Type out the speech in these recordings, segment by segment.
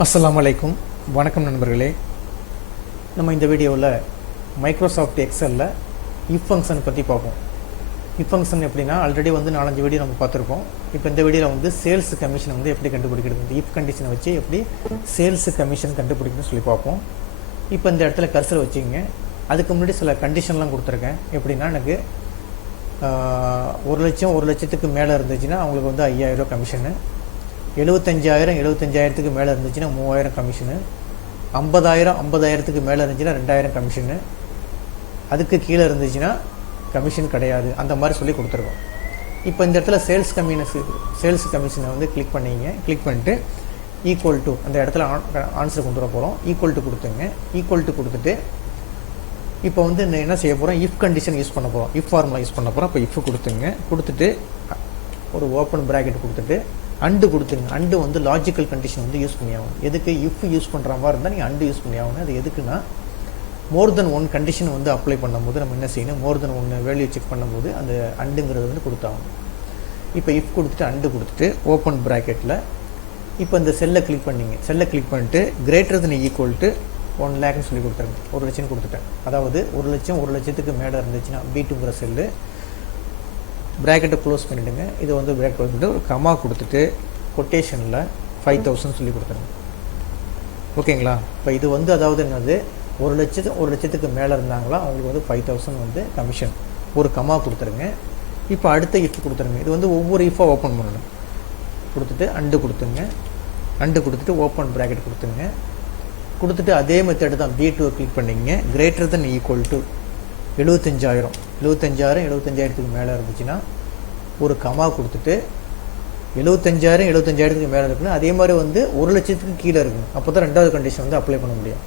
அஸ்ஸலாமு அலைக்கும். வணக்கம் நண்பர்களே. நம்ம இந்த வீடியோவில் மைக்ரோசாஃப்ட் எக்ஸலில் இஃப் ஃபங்க்ஷன் பற்றி பார்ப்போம். இஃப் ஃபங்க்ஷன் எப்படின்னா ஆல்ரெடி வந்து 4-5 வீடியோ நம்ம பார்த்துருக்கோம். இப்போ இந்த வீடியோவில் வந்து சேல்ஸ் கமிஷன் வந்து எப்படி கண்டுபிடிக்கிறது, இந்த இஃப் கண்டிஷனை வச்சு எப்படி சேல்ஸ் கமிஷன் கண்டுபிடிக்கணும்னு சொல்லி பார்ப்போம். இப்போ இந்த இடத்துல கர்சர் வச்சுக்கோங்க. அதுக்கு முன்னாடி சில கண்டிஷன்லாம் கொடுத்துருக்கேன். எப்படின்னா எனக்கு 1 லட்சம் 1 லட்சத்துக்கு மேலே இருந்துச்சுன்னா அவங்களுக்கு வந்து 5000 கமிஷனு, 75,000 மேலே இருந்துச்சுன்னா 3000 கமிஷனு, 50,000 மேலே இருந்துச்சுன்னா 2000 கமிஷனு, அதுக்கு கீழே இருந்துச்சுன்னா கமிஷன் கிடையாது. அந்த மாதிரி சொல்லி கொடுத்துருக்கோம். இப்போ இந்த இடத்துல சேல்ஸ் கமிஷனை வந்து கிளிக் பண்ணிட்டு ஈக்குவல் டு அந்த இடத்துல ஆன்சர் கொண்டு வர போகிறோம். ஈக்குவல் டு கொடுத்துங்க. ஈக்குவல் டு கொடுத்துட்டு இப்போ வந்து என்ன செய்ய போகிறோம், இஃப் கண்டிஷன் யூஸ் பண்ண போகிறோம், இஃப் ஃபார்முலா யூஸ் பண்ண போகிறோம். இப்போ இஃப் கொடுத்துங்க. கொடுத்துட்டு ஒரு ஓப்பன் ப்ராக்கெட் கொடுத்துட்டு அண்டு கொடுத்துருங்க. அண்டு வந்து லாஜிக்கல் கண்டிஷன் வந்து யூஸ் பண்ணி ஆகணும். எதுக்கு இஃப் யூஸ் பண்ணுற மாதிரி இருந்தால் நீங்கள் அண்டு யூஸ் பண்ணி ஆகணும். அது எதுக்குன்னா மோர் தென் 1 கண்டிஷன் வந்து அப்ளை பண்ணும்போது நம்ம என்ன செய்யணும், மோர் தென் 1 வேல்யூ செக் பண்ணும்போது அந்த அண்டுங்கிறது வந்து கொடுத்தாகணும். இப்போ இஃப் கொடுத்துட்டு அண்டு கொடுத்துட்டு ஓப்பன் ப்ராக்கெட்டில் இப்போ இந்த செல்லை கிளிக் பண்ணிட்டு கிரேட்டர் தென் ஈக்குவல் டு 1 லேக்னு சொல்லி கொடுத்துருங்க. 1 லட்சம் கொடுத்துட்டேன். அதாவது 1 லட்சத்துக்கு மேலே இருந்துச்சுன்னா B2ங்கிற செல்லு ப்ராக்கெட்டை க்ளோஸ் பண்ணிவிடுங்க. இது வந்து ப்ராக்கெட் க்ளோஸ் பண்ணிட்டு ஒரு கமா கொடுத்துட்டு கொட்டேஷனில் 5000 சொல்லி கொடுத்துருங்க. ஓகேங்களா? இப்போ இது வந்து அதாவது என்னது, 1 லட்சத்துக்கு மேலே இருந்தாங்களா அவங்களுக்கு வந்து 5000 வந்து கமிஷன். ஒரு கமா கொடுத்துருங்க. இப்போ அடுத்த இஃப் கொடுத்துருங்க. இது வந்து ஒவ்வொரு இஃபாக ஓப்பன் பண்ணணும். கொடுத்துட்டு அண்டு கொடுத்துங்க. அண்டு கொடுத்துட்டு ஓப்பன் ப்ராக்கெட் கொடுத்துங்க. கொடுத்துட்டு அதே மெத்தடு தான் B2 கிளிக் பண்ணிங்க. கிரேட்டர் தென் ஈக்குவல் டு 75,000 மேலே இருந்துச்சுன்னா ஒரு கமா கொடுத்துட்டு 75,000 மேலே இருக்குன்னு அதே மாதிரி வந்து 1 லட்சத்துக்கு கீழே இருக்கணும். அப்போ தான் ரெண்டாவது கண்டிஷன் வந்து அப்ளை பண்ண முடியும்.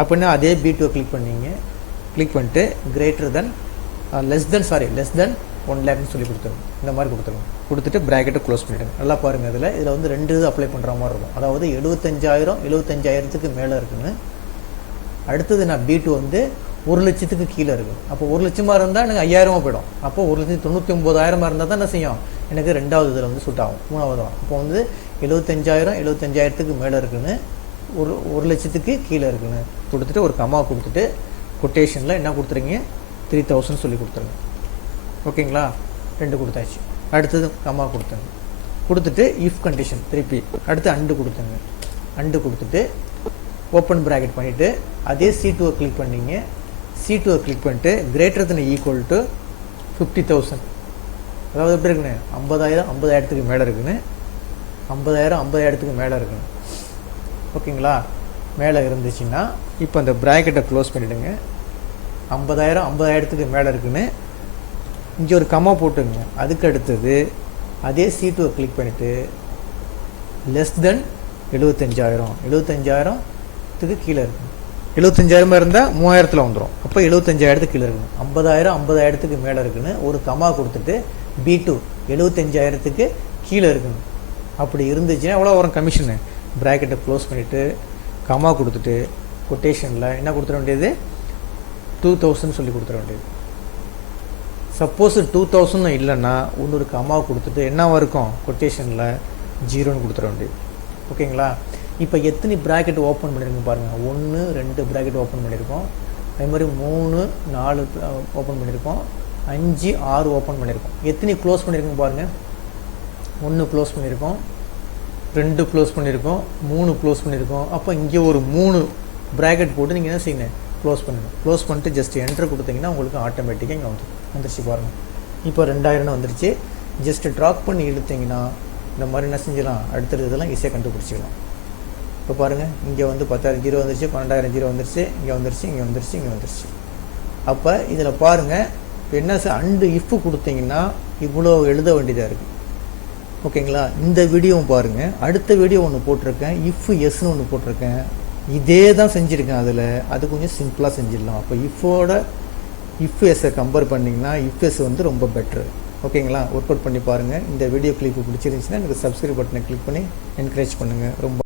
அப்படின்னா அதே B2 கிளிக் பண்ணிட்டு கிரேட்டர் தென் லெஸ் தென் 1 லேக்னு சொல்லி கொடுத்துருங்க. இந்த மாதிரி கொடுத்துட்டு ப்ராக்கெட்டை க்ளோஸ் பண்ணிவிடுங்க. நல்லா பாருங்கள். இதில் வந்து 2 இது அப்ளை பண்ணுற மாதிரி இருக்கும். அதாவது 75,000 மேலே இருக்குன்னு. அடுத்தது நான் B2 வந்து 1 லட்சத்துக்கு கீழே இருக்குது. அப்போ 1 லட்சமாக இருந்தால் எனக்கு 5000 போயிடும். அப்போ 1,99,000 இருந்தால் தான் என்ன செய்யும், எனக்கு ரெண்டாவது இதில் வந்து சூட் ஆகும், மூணாவது தான். அப்போ வந்து 75,000 மேலே இருக்குன்னு, 1 லட்சத்துக்கு கீழே இருக்குன்னு கொடுத்துட்டு ஒரு கமா கொடுத்துட்டு கொட்டேஷனில் என்ன கொடுத்துருங்க, 3000 சொல்லி கொடுத்துருங்க. ஓகேங்களா? 2 கொடுத்தாச்சு. அடுத்தது கமா கொடுத்துட்டு இஃப் கண்டிஷன் திருப்பி அடுத்து அண்டு கொடுத்துங்க. அண்டு கொடுத்துட்டு ஓப்பன் ப்ராக்கெட் பண்ணிவிட்டு அதே C2 கிளிக் பண்ணிட்டு கிரேட்டர் தென் ஈக்குவல் டு 50,000. அதாவது எப்படி இருக்குன்னு, 50,000 மேலே இருக்குன்னு, 50,000 மேலே இருக்குன்னு. ஓகேங்களா? மேலே இருந்துச்சுன்னா இப்போ அந்த ப்ராக்கெட்டை க்ளோஸ் பண்ணிவிடுங்க. 50,000 மேலே இருக்குன்னு இங்கே ஒரு கமா போட்டுங்க. அதுக்கு அடுத்தது அதே C2 கிளிக் பண்ணிவிட்டு லெஸ் தென் 75,000 கீழே இருக்குங்க. 75,000 இருந்தால் 3000 வந்துடும். அப்போ 75,000 கீழே இருக்குங்க. 50,000 மேலே இருக்குன்னு ஒரு கமா கொடுத்துட்டு B2 75,000 கீழே இருக்குங்க. அப்படி இருந்துச்சுன்னா எவ்வளோ வரும் கமிஷனு, ப்ராக்கெட்டை க்ளோஸ் பண்ணிவிட்டு கமா கொடுத்துட்டு கொட்டேஷனில் என்ன கொடுத்துட வேண்டியது, 2000 சொல்லி கொடுத்துட வேண்டியது. சப்போஸ் 2000 இல்லைன்னா இன்னொரு கமா கொடுத்துட்டு என்னவா இருக்கும், கொட்டேஷனில் 0ன்னு கொடுத்துட வேண்டியது. ஓகேங்களா? இப்போ எத்தனை ப்ராக்கெட் ஓப்பன் பண்ணியிருக்கோம் பாருங்கள். 1 2 ப்ராக்கெட் ஓப்பன் பண்ணியிருக்கோம். அதே மாதிரி 3 4 ஓப்பன் பண்ணியிருக்கோம். 5 6 ஓப்பன் பண்ணியிருக்கோம். எத்தனை க்ளோஸ் பண்ணியிருக்கோம் பாருங்கள். 1 க்ளோஸ் பண்ணியிருக்கோம், 2 க்ளோஸ் பண்ணியிருக்கோம், 3 க்ளோஸ் பண்ணியிருக்கோம். அப்போ இங்கே ஒரு 3 ப்ராக்கெட் போட்டு நீங்கள் என்ன செய்யணும், க்ளோஸ் பண்ணணும். க்ளோஸ் பண்ணிட்டு ஜஸ்ட் என்ட்ரு கொடுத்தீங்கன்னா உங்களுக்கு ஆட்டோமேட்டிக்காக இங்கே வந்துருச்சு பாருங்கள். இப்போ 2000 வந்துருச்சு. ஜஸ்ட் ட்ராக் பண்ணி இழுத்தீங்கன்னா இந்த மாதிரி என்ன செஞ்சிடலாம், அடுத்தது இதெல்லாம் ஈஸியாக கண்டுபிடிச்சிக்கலாம். இப்போ பாருங்கள், இங்கே வந்து 10,000 வந்துருச்சு, 12,000 வந்துருச்சு, இங்கே வந்துருச்சு. அப்போ இதில் பாருங்கள், இப்போ என்ன அண்டு இஃப் கொடுத்தீங்கன்னா இவ்வளோ எழுத வேண்டியதாக இருக்குது. ஓகேங்களா? இந்த வீடியோவும் பாருங்கள். அடுத்த வீடியோ ஒன்று போட்டிருக்கேன், இஃப் எஸ்ன்னு ஒன்று போட்டிருக்கேன். இதே தான் செஞ்சுருக்கேன். அது கொஞ்சம் சிம்பிளாக செஞ்சிடலாம். அப்போ இஃப் எஸ்ஸை கம்பேர் பண்ணிங்கன்னா இஃப் எஸ் வந்து ரொம்ப பெட்ரு. ஓகேங்களா? ஒர்க் அவுட் பண்ணி பாருங்கள். இந்த வீடியோ கிளிப்பு பிடிச்சிருந்துச்சுன்னா எனக்கு சப்ஸ்கிரைப் பட்டனை கிளிக் பண்ணி என்கரேஜ் பண்ணுங்கள். ரொம்ப